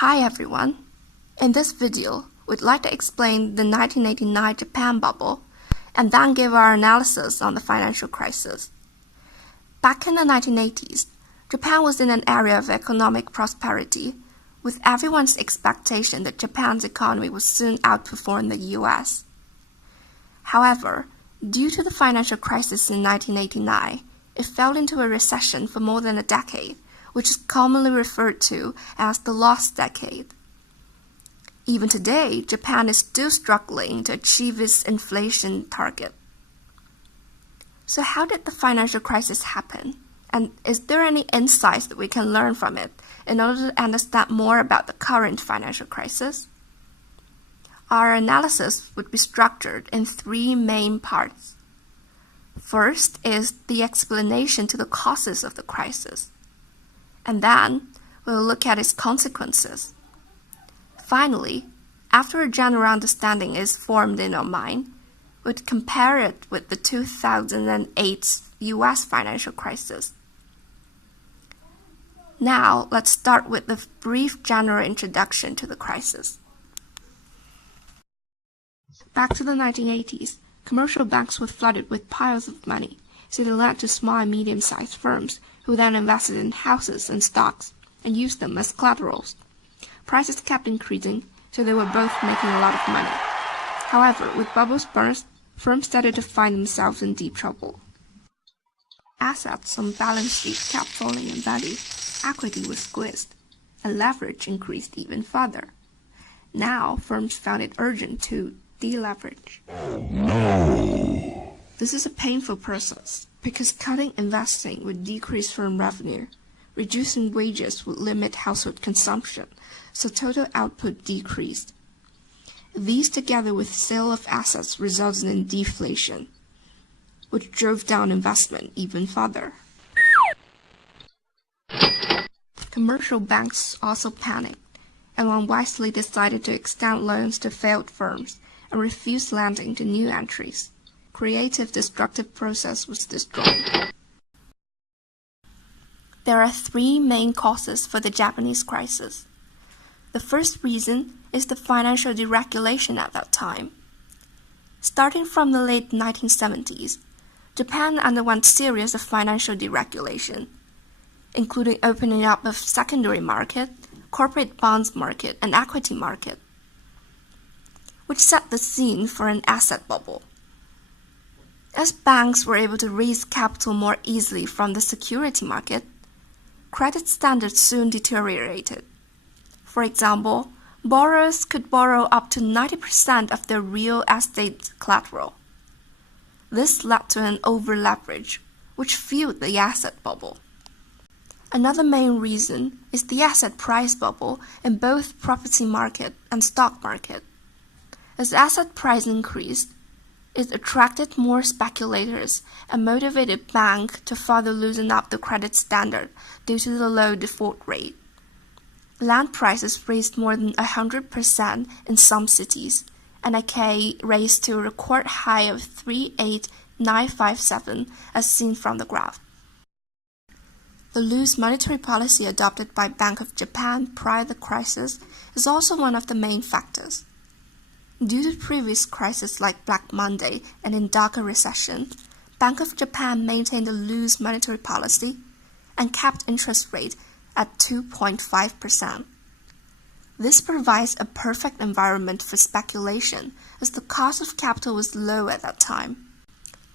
Hi everyone! In this video, we'd like to explain the 1989 Japan bubble and then give our analysis on the financial crisis. Back in the 1980s, Japan was in an era of economic prosperity, with everyone's expectation that Japan's economy would soon outperform the US. However, due to the financial crisis in 1989, it fell into a recession for more than a decade, which is commonly referred to as the lost decade. Even today, Japan is still struggling to achieve its inflation target. So how did the financial crisis happen? And is there any insights that we can learn from it in order to understand more about the current financial crisis? Our analysis would be structured in three main parts. First is the explanation to the causes of the crisis. And then we'll look at its consequences. Finally, after a general understanding is formed in our mind, we'll compare it with the 2008 US financial crisis. Now, let's start with a brief general introduction to the crisis. Back to the 1980s, commercial banks were flooded with piles of money, so they led to small and medium-sized firms who then invested in houses and stocks and used them as collaterals. Prices kept increasing, so they were both making a lot of money. However, with bubbles burst, firms started to find themselves in deep trouble. Assets on balance sheet kept falling in value, equity was squeezed, and leverage increased even further. Now, firms found it urgent to deleverage. This is a painful process because cutting investing would decrease firm revenue, reducing wages would limit household consumption, so total output decreased. These together with sale of assets resulted in deflation, which drove down investment even further. Commercial banks also panicked and unwisely decided to extend loans to failed firms and refuse lending to new entries. Creative destructive process was destroyed. There are three main causes for the Japanese crisis. The first reason is the financial deregulation at that time. Starting from the late 1970s, Japan underwent a series of financial deregulation, including opening up of secondary market, corporate bonds market, and equity market, which set the scene for an asset bubble. As banks were able to raise capital more easily from the security market, credit standards soon deteriorated. For example, borrowers could borrow up to 90% of their real estate collateral. This led to an over-leverage, which fueled the asset bubble. Another main reason is the asset price bubble in both property market and stock market. As asset price increased, it attracted more speculators and motivated banks to further loosen up the credit standard due to the low default rate. Land prices raised more than 100% in some cities, and Nikkei raised to a record high of 38957 as seen from the graph. The loose monetary policy adopted by Bank of Japan prior to the crisis is also one of the main factors. Due to previous crises like Black Monday and in Dhaka recession, Bank of Japan maintained a loose monetary policy and kept interest rate at 2.5%. This provides a perfect environment for speculation as the cost of capital was low at that time.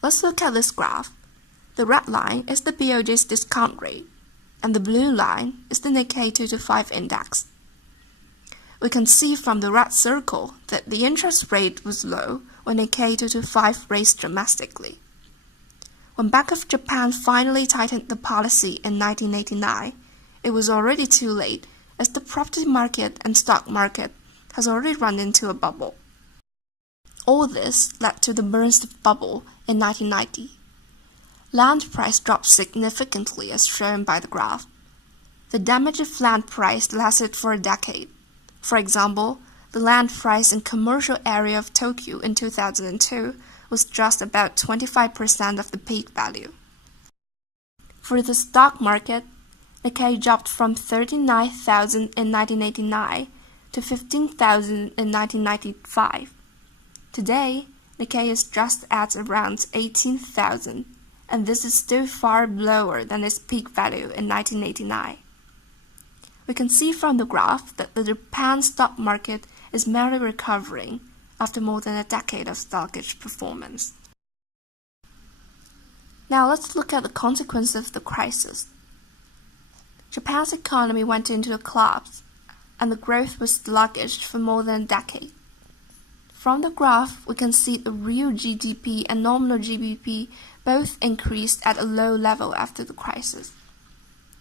Let's look at this graph. The red line is the BOJ's discount rate, and the blue line is the Nikkei 225 index. We can see from the red circle that the interest rate was low when Nikkei 225 raised dramatically. When Bank of Japan finally tightened the policy in 1989, it was already too late as the property market and stock market has already run into a bubble. All this led to the burst of bubble in 1990. Land price dropped significantly as shown by the graph. The damage of land price lasted for a decade. For example, the land price in commercial area of Tokyo in 2002 was just about 25% of the peak value. For the stock market, Nikkei dropped from 39,000 in 1989 to 15,000 in 1995. Today, Nikkei is just at around 18,000, and this is still far lower than its peak value in 1989. We can see from the graph that the Japan stock market is merely recovering after more than a decade of sluggish performance. Now let's look at the consequences of the crisis. Japan's economy went into a collapse, and the growth was sluggish for more than a decade. From the graph, we can see the real GDP and nominal GDP both increased at a low level after the crisis.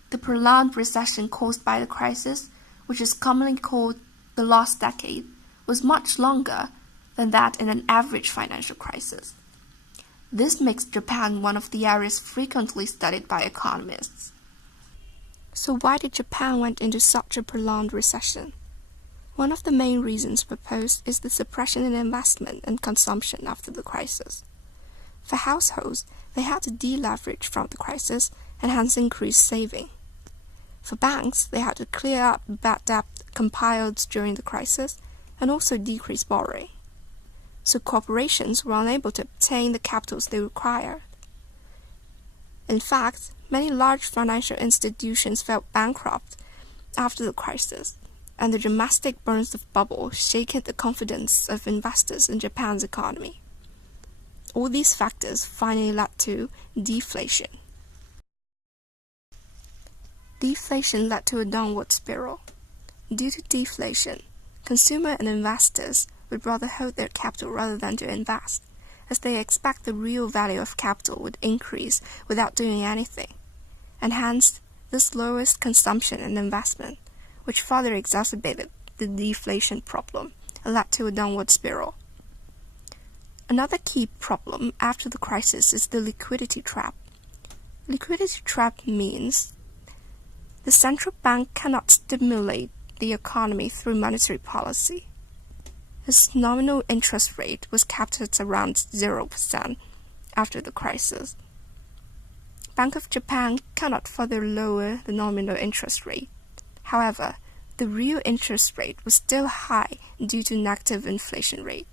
The prolonged recession caused by the crisis, which is commonly called the lost decade, was much longer than that in an average financial crisis. This makes Japan one of the areas frequently studied by economists. So why did Japan went into such a prolonged recession? One of the main reasons proposed is the suppression in investment and consumption after the crisis. For households, they had to deleverage from the crisis and hence increase saving. For banks, they had to clear up bad debt compiled during the crisis and also decrease borrowing. So corporations were unable to obtain the capitals they required. In fact, many large financial institutions felt bankrupt after the crisis, and the dramatic burst of bubble shaken the confidence of investors in Japan's economy. All these factors finally led to deflation. Deflation led to a downward spiral. Due to deflation, consumers and investors would rather hold their capital rather than to invest, as they expect the real value of capital would increase without doing anything, and hence this lowers consumption and investment, which further exacerbated the deflation problem and led to a downward spiral. Another key problem after the crisis is the liquidity trap. Liquidity trap means the central bank cannot stimulate the economy through monetary policy. Its nominal interest rate was kept at around 0% after the crisis. Bank of Japan cannot further lower the nominal interest rate. However, the real interest rate was still high due to negative inflation rate.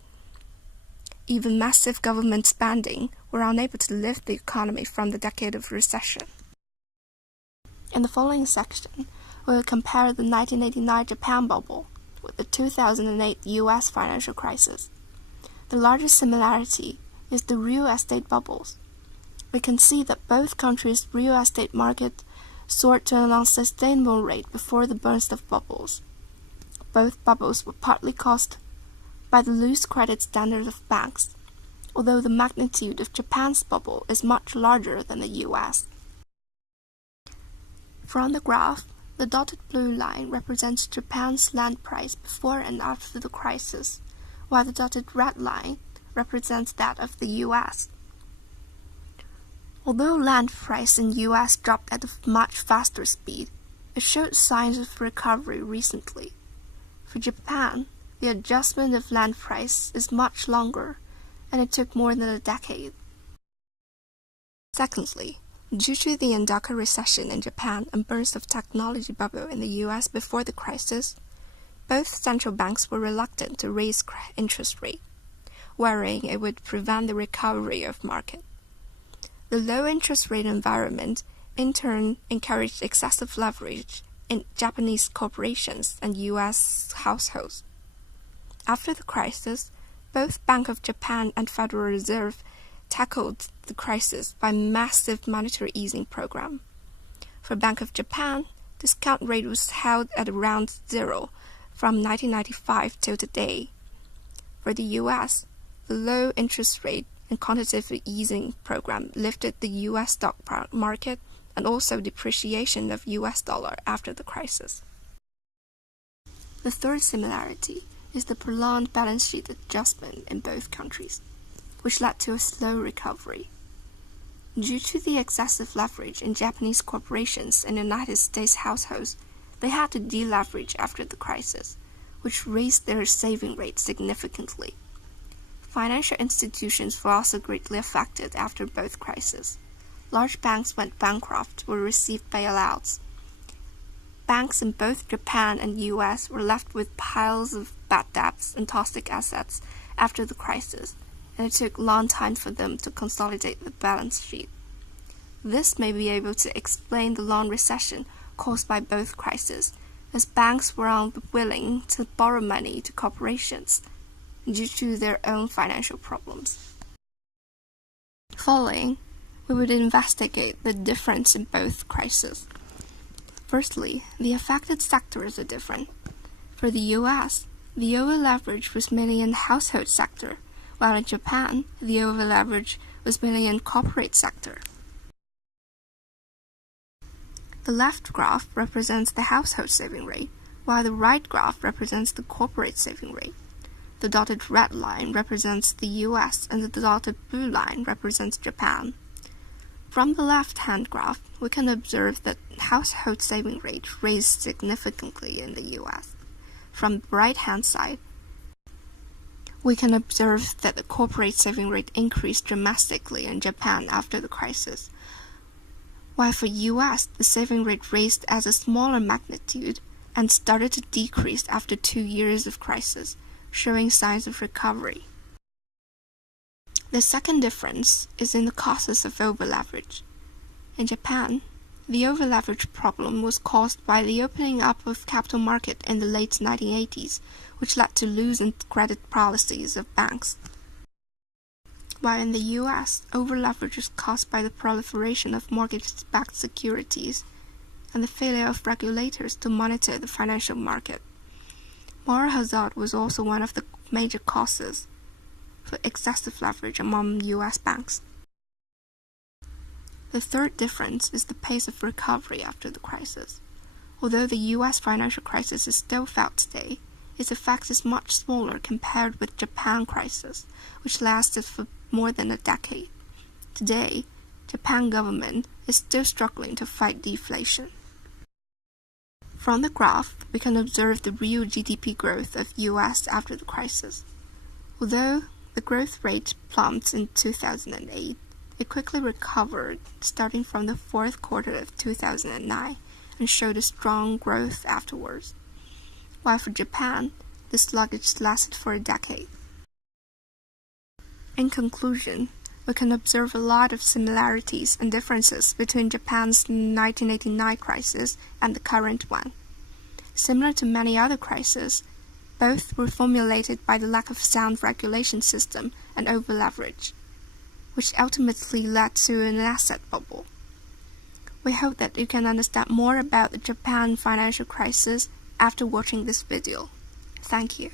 Even massive government spending were unable to lift the economy from the decade of recession. In the following section, we will compare the 1989 Japan bubble with the 2008 US financial crisis. The largest similarity is the real estate bubbles. We can see that both countries' real estate market soared to an unsustainable rate before the burst of bubbles. Both bubbles were partly caused by the loose credit standards of banks, although the magnitude of Japan's bubble is much larger than the US. From the graph, the dotted blue line represents Japan's land price before and after the crisis, while the dotted red line represents that of the US. Although land price in US dropped at a much faster speed, it showed signs of recovery recently. For Japan, the adjustment of land price is much longer, and it took more than a decade. Secondly, due to the Endaka recession in Japan and burst of technology bubble in the US before the crisis, both central banks were reluctant to raise interest rate, worrying it would prevent the recovery of market. The low interest rate environment in turn encouraged excessive leverage in Japanese corporations and US households. After the crisis, both Bank of Japan and Federal Reserve tackled the crisis by massive monetary easing program. For Bank of Japan, discount rate was held at around 0 from 1995 till today. For the US, the low interest rate and quantitative easing program lifted the US stock market and also depreciation of US dollar after the crisis. The third similarity is the prolonged balance sheet adjustment in both countries, which led to a slow recovery. Due to the excessive leverage in Japanese corporations and United States households, they had to deleverage after the crisis, which raised their saving rate significantly. Financial institutions were also greatly affected after both crises. Large banks went bankrupt or received bailouts, banks in both Japan and US were left with piles of bad debts and toxic assets after the crisis, and it took a long time for them to consolidate the balance sheet. This may be able to explain the long recession caused by both crises, as banks were unwilling to borrow money to corporations due to their own financial problems. Following, we would investigate the difference in both crises. Firstly, the affected sectors are different. For the US, the over-leverage was mainly in the household sector, while in Japan, the over-leverage was mainly in corporate sector. The left graph represents the household saving rate, while the right graph represents the corporate saving rate. The dotted red line represents the US and the dotted blue line represents Japan. From the left-hand graph, we can observe that household saving rate raised significantly in the US. From the right-hand side, we can observe that the corporate saving rate increased dramatically in Japan after the crisis, while for US, the saving rate raised at a smaller magnitude and started to decrease after 2 years of crisis, showing signs of recovery. The second difference is in the causes of over-leverage. In Japan, the over-leverage problem was caused by the opening up of capital market in the late 1980s, which led to loosened credit policies of banks. While in the US, over-leverage was caused by the proliferation of mortgage-backed securities and the failure of regulators to monitor the financial market. Moral hazard was also one of the major causes for excessive leverage among US banks. The third difference is the pace of recovery after the crisis. Although the US financial crisis is still felt today, its effect is much smaller compared with Japan crisis, which lasted for more than a decade. Today, Japan government is still struggling to fight deflation. From the graph, we can observe the real GDP growth of US after the crisis. Although the growth rate plummeted in 2008, it quickly recovered starting from the fourth quarter of 2009 and showed a strong growth afterwards. While for Japan, the sluggish lasted for a decade. In conclusion, we can observe a lot of similarities and differences between Japan's 1989 crisis and the current one. Similar to many other crises, both were formulated by the lack of sound regulation system and over-leverage, which ultimately led to an asset bubble. We hope that you can understand more about the Japan financial crisis after watching this video. Thank you.